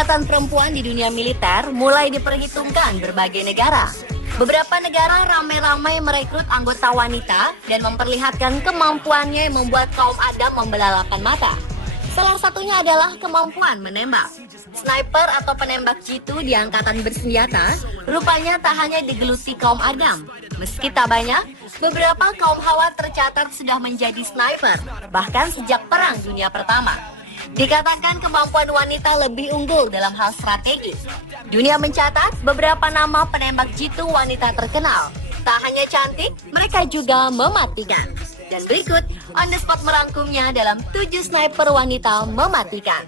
Keterlibatan perempuan di dunia militer mulai diperhitungkan berbagai negara. Beberapa negara ramai-ramai merekrut anggota wanita dan memperlihatkan kemampuannya yang membuat kaum Adam membelalakan mata. Salah satunya adalah kemampuan menembak. Sniper atau penembak jitu di angkatan bersenjata rupanya tak hanya digeluti kaum Adam. Meski tak banyak, beberapa kaum Hawa tercatat sudah menjadi sniper, bahkan sejak Perang Dunia Pertama. Dikatakan kemampuan wanita lebih unggul dalam hal strategi. Dunia mencatat beberapa nama penembak jitu wanita terkenal. Tak hanya cantik, mereka juga mematikan. Dan berikut, On The Spot merangkumnya dalam 7 sniper wanita mematikan.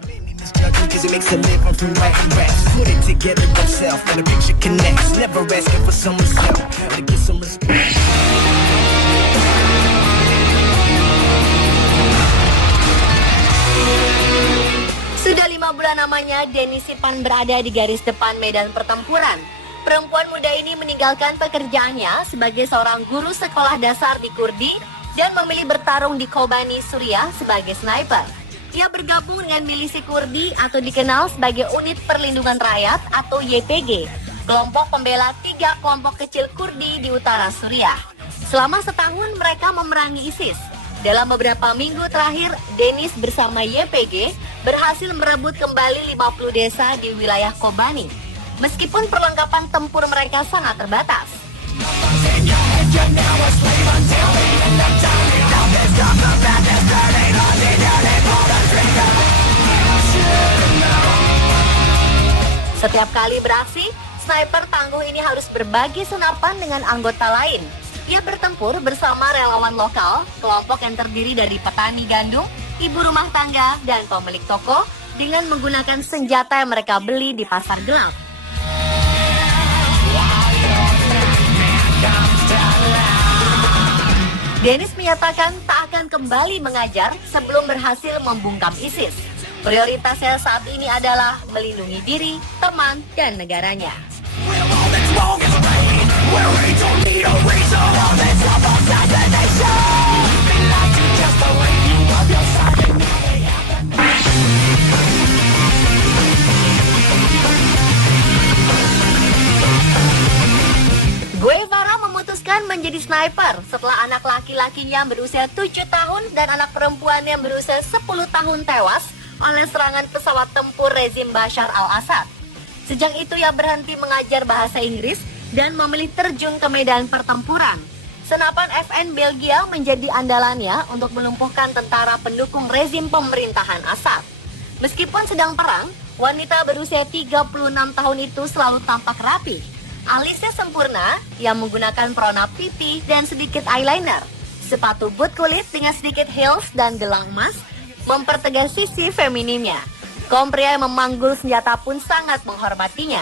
Sudah 5 bulan namanya, Denny Sipan berada di garis depan medan pertempuran. Perempuan muda ini meninggalkan pekerjaannya sebagai seorang guru sekolah dasar di Kurdi dan memilih bertarung di Kobani, Suriah sebagai sniper. Ia bergabung dengan milisi Kurdi atau dikenal sebagai Unit Perlindungan Rakyat atau YPG, kelompok pembela 3 kelompok kecil Kurdi di utara Suriah. Selama setahun mereka memerangi ISIS. Dalam beberapa minggu terakhir, Dennis bersama YPG berhasil merebut kembali 50 desa di wilayah Kobani. Meskipun perlengkapan tempur mereka sangat terbatas. Setiap kali beraksi, sniper tangguh ini harus berbagi senapan dengan anggota lain. Ia bertempur bersama relawan lokal, kelompok yang terdiri dari petani gandum, ibu rumah tangga, dan pemilik toko dengan menggunakan senjata yang mereka beli di pasar gelap. Dennis menyatakan tak akan kembali mengajar sebelum berhasil membungkam ISIS. Prioritasnya saat ini adalah melindungi diri, teman, dan negaranya. Guevara memutuskan menjadi sniper setelah anak laki-lakinya berusia 7 tahun dan anak perempuan yang berusia 10 tahun tewas oleh serangan pesawat tempur rezim Bashar al-Assad. Sejak itu ia berhenti mengajar bahasa Inggris dan memilih terjun ke medan pertempuran. Senapan FN Belgia menjadi andalannya untuk melumpuhkan tentara pendukung rezim pemerintahan Assad. Meskipun sedang perang, wanita berusia 36 tahun itu selalu tampak rapi. Alisnya sempurna, yang menggunakan perona putih dan sedikit eyeliner. Sepatu boot kulit dengan sedikit heels dan gelang emas mempertegas sisi feminimnya. Kaum pria yang memanggul senjata pun sangat menghormatinya.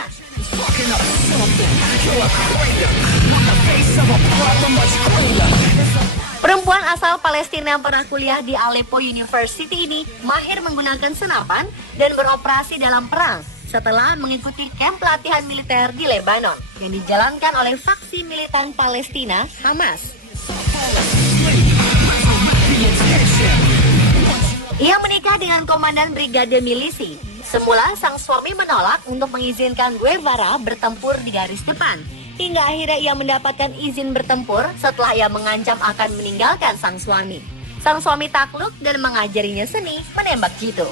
Perempuan asal Palestina yang pernah kuliah di Aleppo University ini mahir menggunakan senapan dan beroperasi dalam perang setelah mengikuti kamp pelatihan militer di Lebanon yang dijalankan oleh faksi militan Palestina, Hamas. Ia menikah dengan komandan brigade milisi. Semula sang suami menolak untuk mengizinkan Guevara bertempur di garis depan. Hingga akhirnya ia mendapatkan izin bertempur setelah ia mengancam akan meninggalkan sang suami. Sang suami takluk dan mengajarinya seni menembak jitu.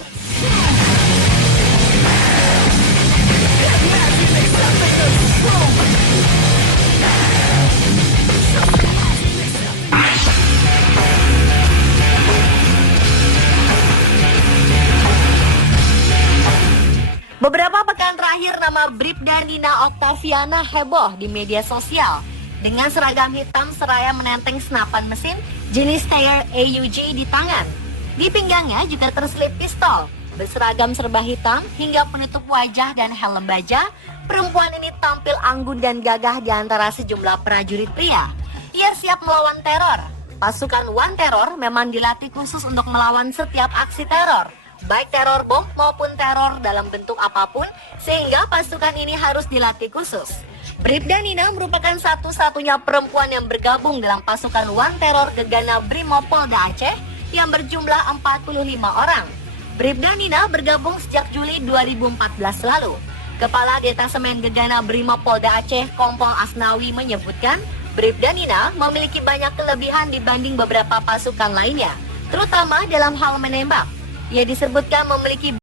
Beberapa pekan terakhir nama Bribda Nina Octaviana heboh di media sosial. Dengan seragam hitam seraya menenteng senapan mesin jenis Steyr AUG di tangan. Di pinggangnya juga terselip pistol. Berseragam serba hitam hingga penutup wajah dan helm baja, perempuan ini tampil anggun dan gagah di antara sejumlah prajurit pria. Ia siap melawan teror. Pasukan One Terror memang dilatih khusus untuk melawan setiap aksi teror. Baik teror bom maupun teror dalam bentuk apapun, sehingga pasukan ini harus dilatih khusus. Bribda Nina merupakan satu-satunya perempuan yang bergabung dalam pasukan One Terror Gegana Brimopolda Aceh yang berjumlah 45 orang. Bribda Nina bergabung sejak Juli 2014 lalu. Kepala Detasemen Gegana Brimopolda Aceh, Kompol Asnawi menyebutkan, Bribda Nina memiliki banyak kelebihan dibanding beberapa pasukan lainnya, terutama dalam hal menembak. Ia disebutkan memiliki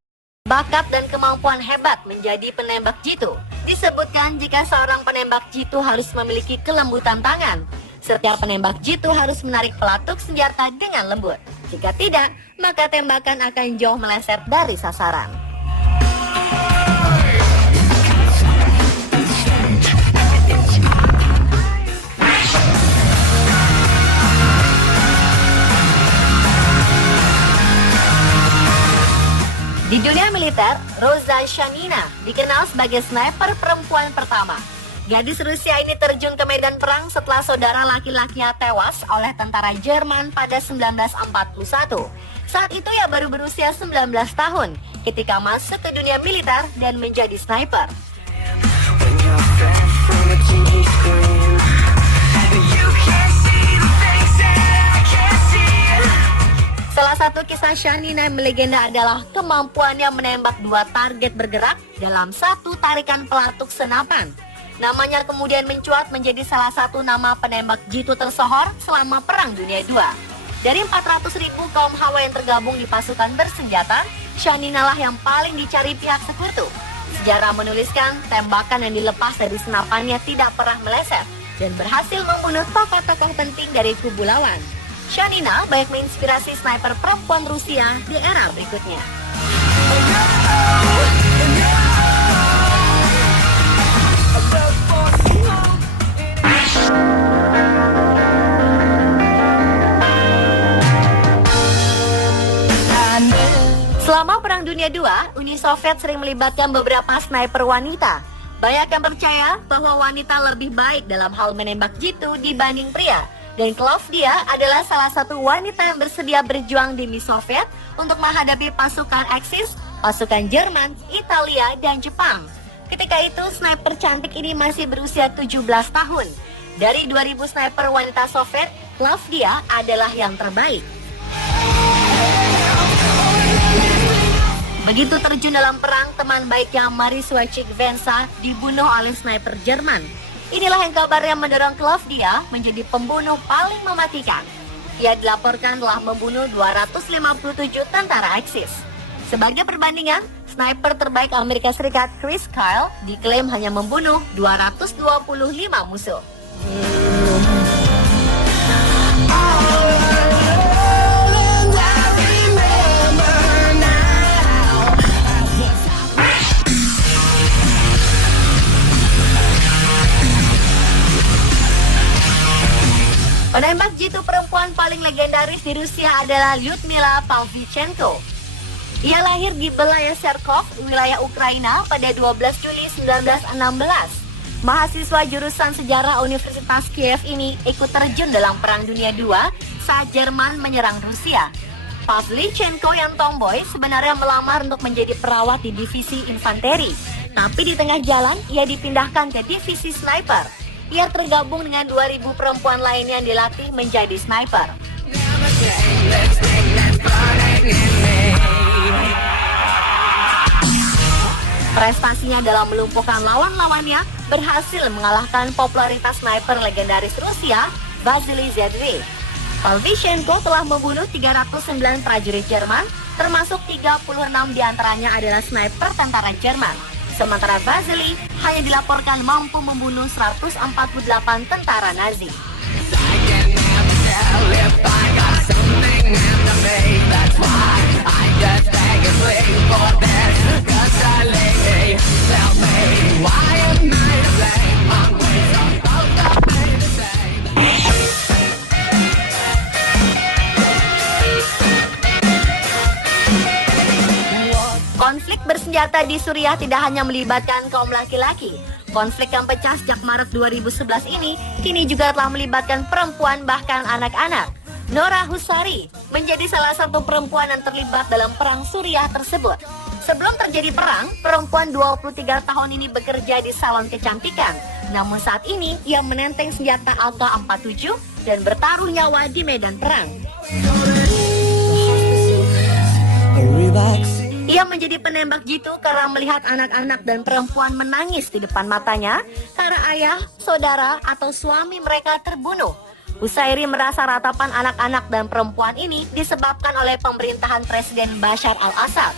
bakat dan kemampuan hebat menjadi penembak jitu. Disebutkan jika seorang penembak jitu harus memiliki kelembutan tangan. Setiap penembak jitu harus menarik pelatuk senjata dengan lembut. Jika tidak, maka tembakan akan jauh meleset dari sasaran. Di dunia militer, Rosa Shanina dikenal sebagai sniper perempuan pertama. Gadis Rusia ini terjun ke medan perang setelah saudara laki-lakinya tewas oleh tentara Jerman pada 1941. Saat itu ia baru berusia 19 tahun ketika masuk ke dunia militer dan menjadi sniper. Salah satu kisah Shanina yang melegenda adalah kemampuannya menembak 2 target bergerak dalam satu tarikan pelatuk senapan. Namanya kemudian mencuat menjadi salah satu nama penembak jitu tersohor selama Perang Dunia II. Dari 400.000 kaum Hawa yang tergabung di pasukan bersenjata, Shanina lah yang paling dicari pihak sekutu. Sejarah menuliskan tembakan yang dilepas dari senapannya tidak pernah meleset dan berhasil membunuh tokoh-tokoh penting dari kubu lawan. Shanina banyak menginspirasi sniper perempuan Rusia di era berikutnya. Selama Perang Dunia II, Uni Soviet sering melibatkan beberapa sniper wanita. Banyak yang percaya bahwa wanita lebih baik dalam hal menembak jitu dibanding pria. Dan Klavdia adalah salah satu wanita yang bersedia berjuang demi Soviet untuk menghadapi pasukan Axis, pasukan Jerman, Italia, dan Jepang. Ketika itu, sniper cantik ini masih berusia 17 tahun. Dari 2000 sniper wanita Soviet, Klavdia adalah yang terbaik. Begitu terjun dalam perang, teman baiknya Marisua Cigvensa dibunuh oleh sniper Jerman. Inilah yang kabarnya mendorong Klavdia menjadi pembunuh paling mematikan. Ia dilaporkan telah membunuh 257 tentara Axis. Sebagai perbandingan, sniper terbaik Amerika Serikat Chris Kyle diklaim hanya membunuh 225 musuh. Penembak jitu perempuan paling legendaris di Rusia adalah Lyudmila Pavlichenko. Ia lahir di Belaya Serkov, wilayah Ukraina pada 12 Juli 1916. Mahasiswa jurusan sejarah Universitas Kiev ini ikut terjun dalam Perang Dunia II saat Jerman menyerang Rusia. Pavlichenko yang tomboy sebenarnya melamar untuk menjadi perawat di divisi infanteri. Tapi di tengah jalan ia dipindahkan ke divisi sniper. Ia tergabung dengan 2.000 perempuan lainnya yang dilatih menjadi sniper. Prestasinya dalam melumpuhkan lawan-lawannya berhasil mengalahkan popularitas sniper legendaris Rusia, Vasily Zhedrich. Pavlichenko telah membunuh 309 prajurit Jerman, termasuk 36 diantaranya adalah sniper tentara Jerman. Sementara Vasily hanya dilaporkan mampu membunuh 148 tentara Nazi. Konflik bersenjata di Suriah tidak hanya melibatkan kaum laki-laki. Konflik yang pecah sejak Maret 2011 ini kini juga telah melibatkan perempuan bahkan anak-anak. Nora Husari menjadi salah satu perempuan yang terlibat dalam perang Suriah tersebut. Sebelum terjadi perang, perempuan 23 tahun ini bekerja di salon kecantikan. Namun saat ini ia menenteng senjata AK-47 dan bertaruh nyawa di medan perang. Ia menjadi penembak jitu karena melihat anak-anak dan perempuan menangis di depan matanya karena ayah, saudara, atau suami mereka terbunuh. Busairi merasa ratapan anak-anak dan perempuan ini disebabkan oleh pemerintahan Presiden Bashar al-Assad.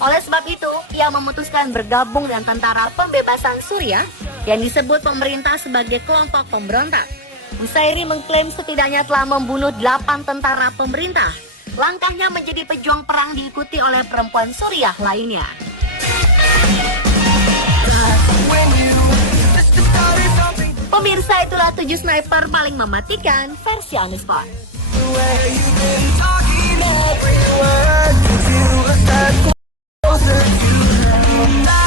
Oleh sebab itu, ia memutuskan bergabung dengan Tentara Pembebasan Suriah yang disebut pemerintah sebagai kelompok pemberontak. Busairi mengklaim setidaknya telah membunuh 8 tentara pemerintah. Langkahnya menjadi pejuang perang diikuti oleh perempuan Suriah lainnya. Pemirsa, itulah 7 sniper paling mematikan versi Unspot. Closer to